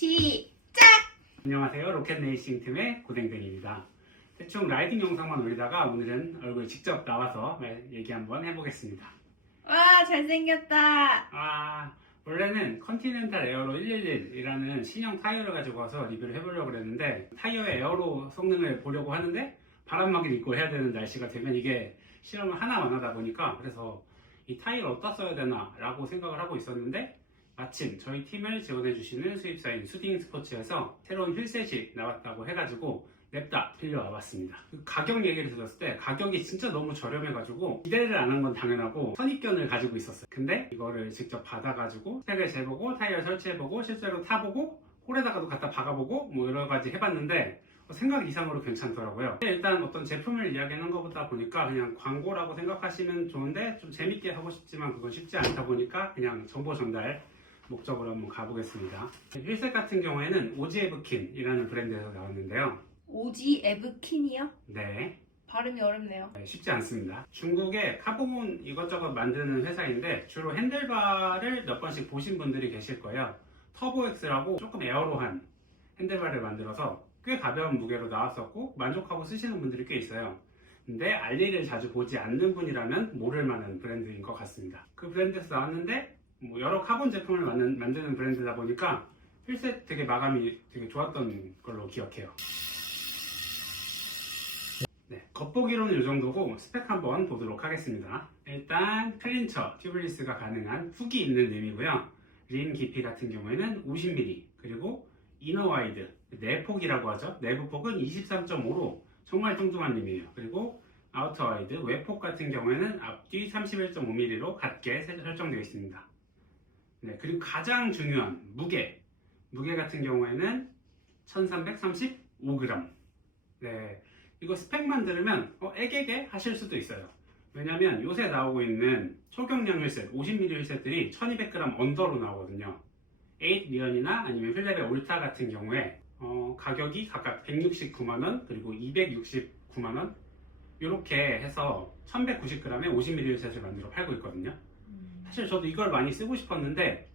시작! 안녕하세요. 로켓레이싱 팀의 고댕댕입니다. 대충 라이딩 영상만 올리다가 오늘은 얼굴 직접 나와서 얘기 한번 해보겠습니다. 와, 잘생겼다. 원래는 컨티넨탈 에어로 111이라는 신형 타이어를 가지고 와서 리뷰를 해보려고 그랬는데 타이어의 에어로 성능을 보려고 하는데 바람막이를 입고 해야 되는 날씨가 되면 이게 실험을 하나만 하다 보니까 그래서 이 타이어를 어디다 써야 되나 라고 생각을 하고 있었는데 마침 저희 팀을 지원해주시는 수입사인 수딩 스포츠에서 새로운 휠셋이 나왔다고 해가지고 냅다 빌려와 봤습니다. 가격 얘기를 들었을 때 가격이 진짜 너무 저렴해가지고 기대를 안 한 건 당연하고 선입견을 가지고 있었어요. 근데 이거를 직접 받아가지고 스펙을 재보고 타이어 설치해보고 실제로 타보고 홀에다가도 갖다 박아보고 뭐 여러 가지 해봤는데 생각 이상으로 괜찮더라고요. 일단 어떤 제품을 이야기하는 것보다 보니까 그냥 광고라고 생각하시면 좋은데 좀 재밌게 하고 싶지만 그건 쉽지 않다 보니까 그냥 정보 전달 목적으로 한번 가보겠습니다. 휠셋 같은 경우에는 오지에브킨이라는 브랜드에서 나왔는데요. 오지 에브킨이요? 네, 발음이 어렵네요. 쉽지 않습니다. 중국의 카본 이것저것 만드는 회사인데 주로 핸들바를 몇 번씩 보신 분들이 계실 거예요. 터보엑스라고 조금 에어로한 핸들바를 만들어서 꽤 가벼운 무게로 나왔었고 만족하고 쓰시는 분들이 꽤 있어요. 근데 알리를 자주 보지 않는 분이라면 모를 만한 브랜드인 것 같습니다. 그 브랜드에서 나왔는데 뭐 여러 카본 제품을 만드는 브랜드다 보니까 휠셋 되게 마감이 되게 좋았던 걸로 기억해요. 네, 겉보기로는 이 정도고 스펙 한번 보도록 하겠습니다. 일단 클린처, 튜블리스가 가능한 훅이 있는 림이고요. 림 깊이 같은 경우에는 50mm, 그리고 이너 와이드, 내폭이라고 하죠. 내부 폭은 23.5로 정말 뚱뚱한 림이에요. 그리고 아우터 와이드, 외폭 같은 경우에는 앞뒤 31.5mm로 같게 설정되어 있습니다. 네, 그리고 가장 중요한 무게 같은 경우에는 1335g. 네, 이거 스펙만 들으면 애게게 하실 수도 있어요. 왜냐면 요새 나오고 있는 초경량 휠셋 50mm 휠셋들이 1200g 언더로 나오거든요. 8리언이나 아니면 휠레벨 올타 같은 경우에 가격이 각각 169만원 그리고 269만원 이렇게 해서 1190g에 50mm 휠셋을 만들어 팔고 있거든요. 사실 저도 이걸 많이 쓰고 싶었는데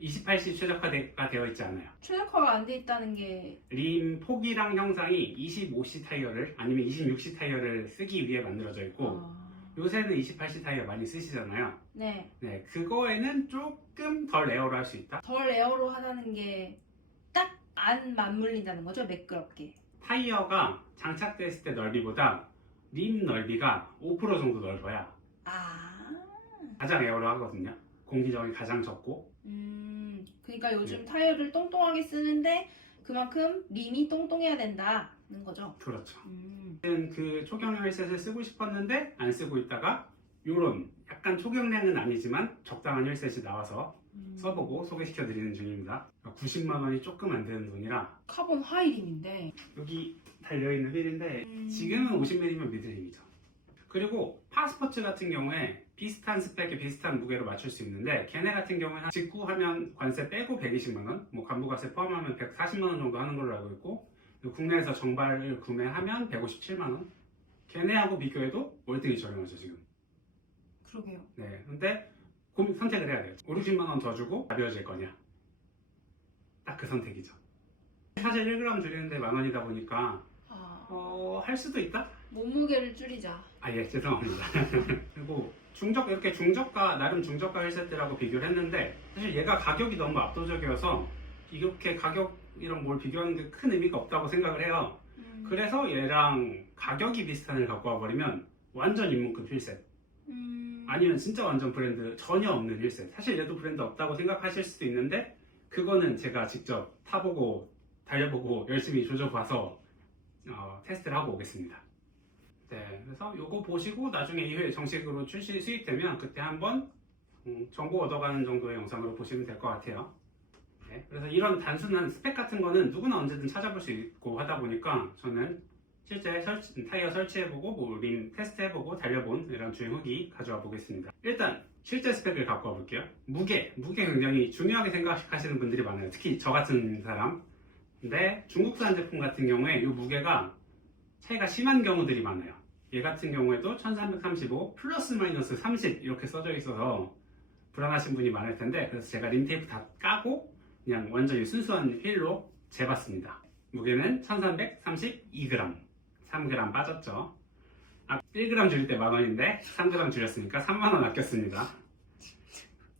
28C 최적화가 되어 있지 않아요. 최적화가 안 돼 있다는 게 림 폭이랑 형상이 25C 타이어를 아니면 26C 타이어를 쓰기 위해 만들어져 있고 요새는 28C 타이어 많이 쓰시잖아요. 네, 네, 그거에는 조금 덜 에어로 할 수 있다. 덜 에어로 하다는 게 딱 안 맞물린다는 거죠? 매끄럽게. 타이어가 장착됐을 때 넓이보다 림 넓이가 5% 정도 넓어야 가장 에어로 하거든요. 공기저항이 가장 적고. 그러니까 요즘 네. 타이어를 똥똥하게 쓰는데 그만큼 림이 똥똥해야 된다는 거죠. 그렇죠. 그 초경량 휠셋을 쓰고 싶었는데 안 쓰고 있다가 요런 약간 초경량은 아니지만 적당한 휠셋이 나와서 써보고 소개시켜 드리는 중입니다. 90만 원이 조금 안 되는 돈이라 카본 하이림인데 여기 달려있는 휠인데 지금은 50mm면 미드림이죠. 그리고 파스포츠 같은 경우에 비슷한 스펙에 비슷한 무게로 맞출 수 있는데 걔네 같은 경우에는 직구하면 관세 빼고 120만원, 뭐 간부가세 포함하면 140만원 정도 하는 걸로 알고 있고 국내에서 정발을 구매하면 157만원. 걔네하고 비교해도 월등히 저렴하죠 지금. 그러게요. 네, 근데 선택을 해야 돼요. 5, 60만원 더 주고 가벼워질 거냐, 딱 그 선택이죠. 사실 1g 줄이는데 만원이다 보니까 할 수도 있다? 몸무게를 줄이자. 예, 죄송합니다. 그리고 이렇게 나름 중저가 휠셋들하고 비교를 했는데 사실 얘가 가격이 너무 압도적이어서 이렇게 가격이랑 뭘 비교하는 게 큰 의미가 없다고 생각을 해요. 그래서 얘랑 가격이 비슷한 애를 갖고 와버리면 완전 입문급 휠셋, 아니면 진짜 완전 브랜드 전혀 없는 휠셋. 사실 얘도 브랜드 없다고 생각하실 수도 있는데 그거는 제가 직접 타보고 달려보고 열심히 조져봐서 테스트를 하고 오겠습니다. 네, 그래서 요거 보시고 나중에 2회 정식으로 수입되면 그때 한번 정보 얻어가는 정도의 영상으로 보시면 될 것 같아요. 네, 그래서 이런 단순한 스펙 같은 거는 누구나 언제든 찾아볼 수 있고 하다 보니까 저는 실제 타이어 설치해보고 뭐 림 테스트해보고 달려본 이런 주행 후기 가져와 보겠습니다. 일단 실제 스펙을 갖고 와볼게요. 무게 굉장히 중요하게 생각하시는 분들이 많아요. 특히 저 같은 사람. 근데 중국산 제품 같은 경우에 이 무게가 차이가 심한 경우들이 많아요. 얘 같은 경우에도 1335 플러스 마이너스 30 이렇게 써져 있어서 불안하신 분이 많을 텐데 그래서 제가 림 테이프 다 까고 그냥 완전히 순수한 휠로 재봤습니다. 무게는 1332g, 3g 빠졌죠. 1g 줄일 때 만원인데 3g 줄였으니까 3만원 아꼈습니다.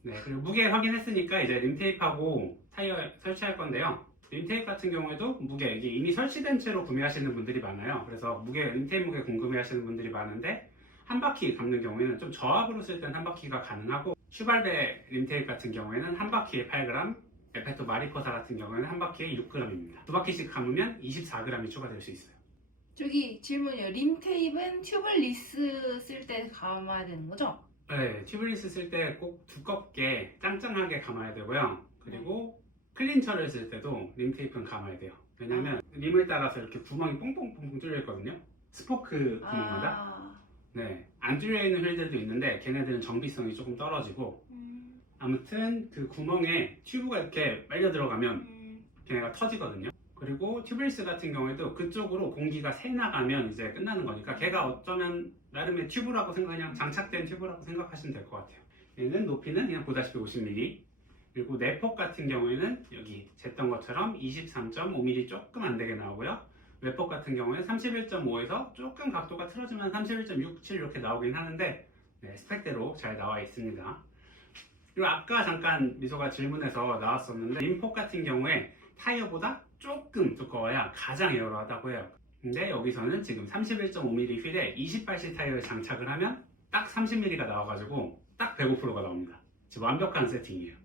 네, 그리고 무게 확인했으니까 이제 림테이프하고 타이어 설치할 건데요. 림테이프 같은 경우에도 무게, 이게 이미 설치된 채로 구매하시는 분들이 많아요. 그래서 림테이프 무게 궁금해하시는 분들이 많은데 한 바퀴 감는 경우에는 좀 저압으로 쓸 때는 한 바퀴가 가능하고, 슈발베 림테이프 같은 경우에는 한 바퀴에 8g, 에페토 마리포사 같은 경우에는 한 바퀴에 6g입니다. 두 바퀴씩 감으면 24g이 추가될 수 있어요. 저기 질문이요. 림 테이프는 튜블리스 쓸 때 감아야 되는 거죠? 네, 튜블리스 쓸 때 꼭 두껍게 짱짱하게 감아야 되고요. 그리고 클린처를 쓸 때도 림 테이프는 감아야 돼요. 왜냐면 림을 따라서 이렇게 구멍이 뽕뽕뽕뽕 뚫려 있거든요. 스포크 구멍마다. 네, 안 뚫려 있는 휠들도 있는데 걔네들은 정비성이 조금 떨어지고, 아무튼 그 구멍에 튜브가 이렇게 빨려 들어가면 걔네가 터지거든요. 그리고 튜블리스 같은 경우에도 그쪽으로 공기가 새 나가면 이제 끝나는 거니까 걔가 어쩌면 나름의 튜브라고 그냥 장착된 튜브라고 생각하시면 될 것 같아요. 얘는 높이는 그냥 보다시피 50mm, 그리고 내폭 같은 경우에는 여기 쟀던 것처럼 23.5mm 조금 안 되게 나오고요. 외폭 같은 경우에는 31.5에서 조금 각도가 틀어지면 31.67 이렇게 나오긴 하는데, 네, 스펙대로 잘 나와 있습니다. 그리고 아까 잠깐 미소가 질문에서 나왔었는데, 림폭 같은 경우에 타이어보다 조금 두꺼워야 가장 에어로하다고 해요. 근데 여기서는 지금 31.5mm 휠에 28C 타이어를 장착을 하면 딱 30mm가 나와가지고 딱 105%가 나옵니다. 지금 완벽한 세팅이에요.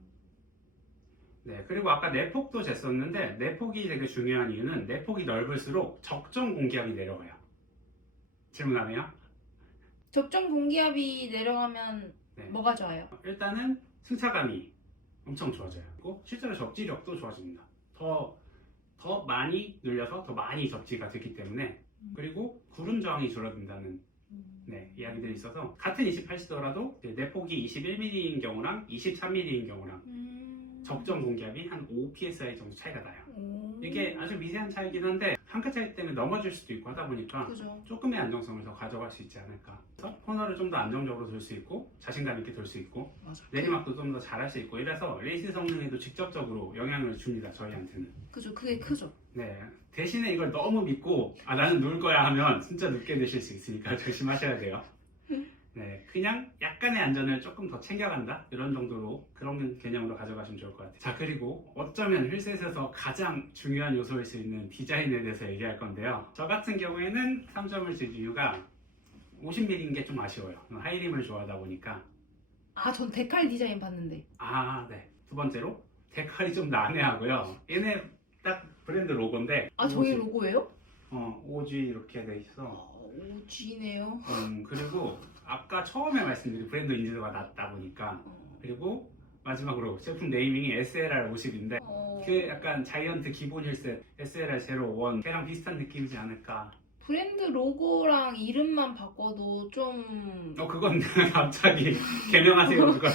네, 그리고 아까 내폭도 쟀었는데 내폭이 되게 중요한 이유는 내폭이 넓을수록 적정 공기압이 내려가요. 질문하네요. 적정 공기압이 내려가면 네. 뭐가 좋아요? 일단은 승차감이 엄청 좋아져요. 그리고 실제로 접지력도 좋아집니다. 더 많이 늘려서 더 많이 접지가 되기 때문에, 그리고 구름 저항이 줄어든다는 이야기들이 있어서 같은 28시더라도 내폭이 21mm인 경우랑 23mm인 경우랑 적정 공기압이 한 5psi 정도 차이가 나요. 이게 아주 미세한 차이긴 한데 한 끗 차이 때문에 넘어질 수도 있고 하다 보니까 그죠. 조금의 안정성을 더 가져갈 수 있지 않을까. 그래서 코너를 좀 더 안정적으로 돌 수 있고 자신감 있게 돌 수 있고, 맞아. 내리막도 좀 더 잘할 수 있고, 이래서 레이스 성능에도 직접적으로 영향을 줍니다, 저희한테는. 그죠. 그게 크죠. 네, 대신에 이걸 너무 믿고 나는 놀 거야 하면 진짜 늦게 되실 수 있으니까 조심하셔야 돼요. 네, 그냥 약간의 안전을 조금 더 챙겨간다, 이런 정도로, 그런 개념으로 가져가시면 좋을 것 같아요. 자, 그리고 어쩌면 휠셋에서 가장 중요한 요소일 수 있는 디자인에 대해서 얘기할 건데요. 저 같은 경우에는 3점을 준 이유가 50mm인 게 좀 아쉬워요. 하이림을 좋아하다 보니까. 전 데칼 디자인 봤는데. 네. 두 번째로 데칼이 좀 난해하고요. 얘네 딱 브랜드 로고인데 저희 로고예요? OG 이렇게 돼 있어. OG네요. 그리고 아까 처음에 말씀드린 브랜드 인지도가 낮다 보니까, 그리고 마지막으로 제품 네이밍이 SLR 50인데 그 약간 자이언트 기본 힐셋 SLR 01 걔랑 비슷한 느낌이지 않을까. 브랜드 로고랑 이름만 바꿔도 좀 그건 갑자기 개명하세요 그거.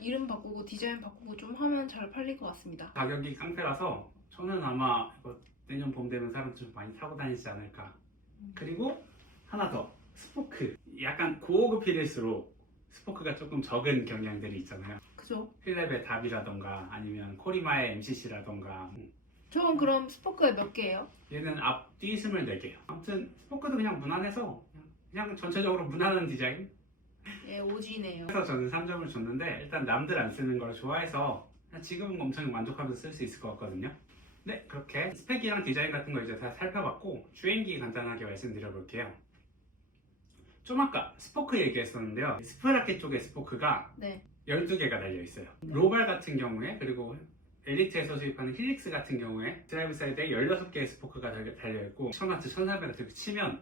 이름 바꾸고 디자인 바꾸고 좀 하면 잘 팔릴 것 같습니다. 가격이 깡패라서 저는 아마 이거 내년 봄 되면 사람들 좀 많이 타고 다니지 않을까. 그리고 하나 더, 스포크. 약간 고급 휠일수록 스포크가 조금 적은 경향들이 있잖아요. 그죠? 필랩의 답이라던가 아니면 코리마의 MCC라던가. 저건 그럼 스포크가 몇 개예요? 얘는 앞뒤 24개요. 아무튼 스포크도 그냥 무난해서 그냥 전체적으로 무난한 디자인. 예, OG네요. 그래서 저는 3점을 줬는데, 일단 남들 안 쓰는 걸 좋아해서 지금은 엄청 만족하면서 쓸 수 있을 것 같거든요. 네, 그렇게 스펙이랑 디자인 같은 거 이제 다 살펴봤고, 주행기 간단하게 말씀드려 볼게요. 좀 아까 스포크 얘기했었는데요. 스프라켓 쪽에 스포크가 12개가 달려있어요. 로발 같은 경우에, 그리고 엘리트에서 수입하는 힐릭스 같은 경우에 드라이브 사이드에 16개의 스포크가 달려있고, 1000W, 1400W 치면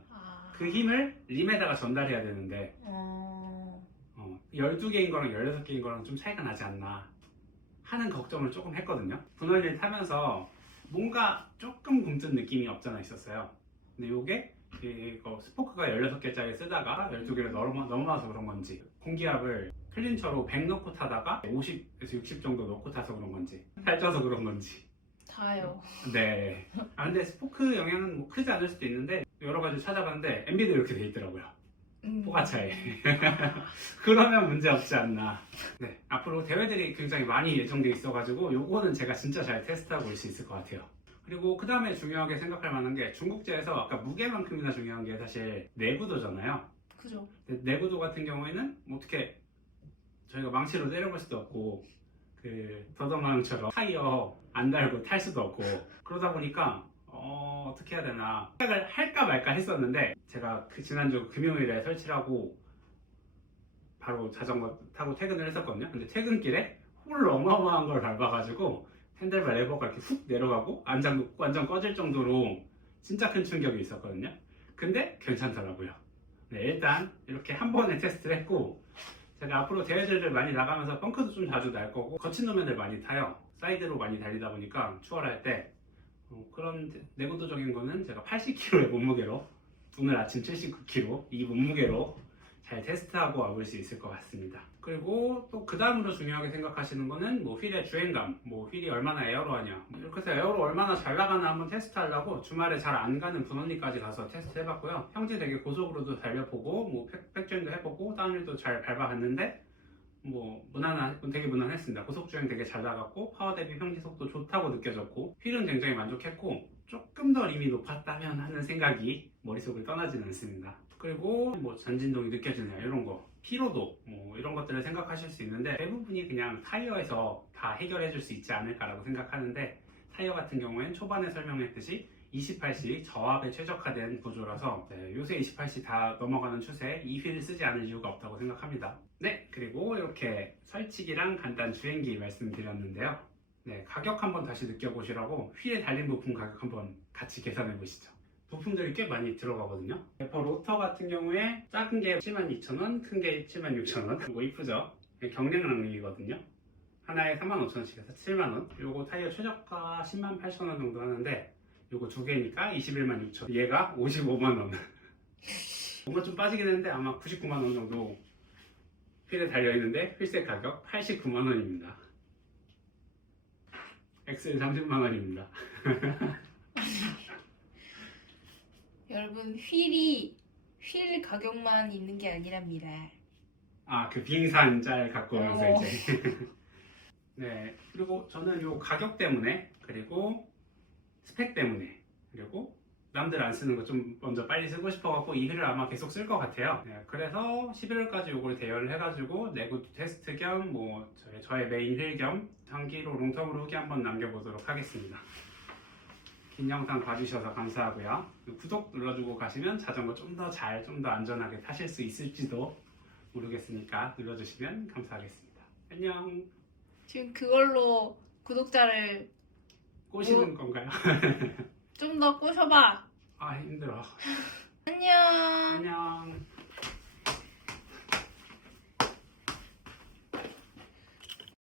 그 힘을 림에다가 전달해야 되는데 12개인 거랑 16개인 거랑 좀 차이가 나지 않나 하는 걱정을 조금 했거든요. 분할을 타면서 뭔가 조금 굼뜬 느낌이 없잖아 있었어요. 근데 요게 이거 스포크가 16개짜리 쓰다가 12개를 넘어와서 그런 건지, 공기압을 클린처로 100 넣고 타다가 50에서 60 정도 넣고 타서 그런 건지, 살쪄서 그런 건지 다요. 네. 근데 스포크 영향은 뭐 크지 않을 수도 있는데, 여러 가지 찾아봤는데 MB도 이렇게 돼 있더라고요. 포가차에. 그러면 문제 없지 않나. 네, 앞으로 대회들이 굉장히 많이 예정돼 있어가지고 요거는 제가 진짜 잘 테스트하고 올 수 있을 것 같아요. 그리고 그 다음에 중요하게 생각할 만한 게 중국제에서 아까 무게만큼이나 중요한 게 사실 내구도잖아요. 그죠. 내구도 같은 경우에는 뭐 어떻게 저희가 망치로 때려볼 수도 없고 그 더덕망처럼 타이어 안 달고 탈 수도 없고 그러다 보니까 어떻게 해야 되나 생각을 할까 말까 했었는데 제가 그 지난주 금요일에 설치를 하고 바로 자전거 타고 퇴근을 했었거든요. 근데 퇴근길에 홀 어마어마한 걸 밟아가지고 핸들바 레버가 이렇게 훅 내려가고 안장 완전 꺼질 정도로 진짜 큰 충격이 있었거든요. 근데 괜찮더라고요. 네, 일단 이렇게 한 번에 테스트를 했고 제가 앞으로 대회들을 많이 나가면서 펑크도 좀 자주 날 거고 거친路面을 많이 타요. 사이드로 많이 달리다 보니까 추월할 때 그런 내구도적인 거는 제가 80kg의 몸무게로 오늘 아침 79kg 이 몸무게로 잘 테스트하고 와볼 수 있을 것 같습니다. 그리고 또 그 다음으로 중요하게 생각하시는 거는 뭐 휠의 주행감, 뭐 휠이 얼마나 에어로하냐 이렇게 해서 에어로 얼마나 잘 나가나 한번 테스트하려고 주말에 잘 안 가는 분원리까지 가서 테스트 해봤고요. 평지 되게 고속으로도 달려보고 뭐 백주행도 해보고 다운힐도 잘 밟아봤는데 뭐 되게 무난했습니다. 고속주행 되게 잘 나갔고 파워 대비 평지 속도 좋다고 느껴졌고 휠은 굉장히 만족했고 조금 더 림이 높았다면 하는 생각이 머릿속을 떠나지는 않습니다. 그리고 뭐 전진동이 느껴지냐 이런 거 피로도 뭐 이런 것들을 생각하실 수 있는데 대부분이 그냥 타이어에서 다 해결해 줄 수 있지 않을까라고 생각하는데 타이어 같은 경우엔 초반에 설명했듯이 28C 저압에 최적화된 구조라서 요새 28C 다 넘어가는 추세에 이 휠을 쓰지 않을 이유가 없다고 생각합니다. 네, 그리고 이렇게 설치기랑 간단 주행기 말씀드렸는데요. 네, 가격 한번 다시 느껴보시라고 휠에 달린 부품 가격 한번 같이 계산해 보시죠. 부품들이 꽤 많이 들어가거든요. 래퍼 로터 같은 경우에 작은 게 72,000원, 큰 게 76,000원. 이거 이쁘죠? 경량랑이거든요. 하나에 45,000원씩 해서 7만원. 요거 타이어 최저가 108,000원 정도 하는데 요거 두 개니까 216,000원. 얘가 55만원. 뭔가 좀 빠지긴 했는데 아마 99만원 정도 휠에 달려있는데 휠셋 가격 89만원입니다. 엑셀 30만원입니다. 여러분 휠이 휠 가격만 있는 게 아니랍니다. 아, 그 빙산 짤 갖고 오면서 어. 이제 네, 그리고 저는 요 가격 때문에 그리고 스펙 때문에 그리고 남들 안 쓰는 거 좀 먼저 빨리 쓰고 싶어갖고 이 휠을 아마 계속 쓸 것 같아요. 네, 그래서 11월까지 요걸 대여를 해가지고 내구 테스트 겸 뭐 저의 메인 휠 겸 장기로 롱텀으로 후기 한번 남겨보도록 하겠습니다. 긴 영상 봐주셔서 감사하고요. 구독 눌러주고 가시면 자전거 좀 더 잘, 좀 더 안전하게 타실 수 있을지도 모르겠으니까 눌러주시면 감사하겠습니다. 안녕. 지금 그걸로 구독자를 꼬시는 건가요? 좀 더 꼬셔봐. 아, 힘들어. 안녕.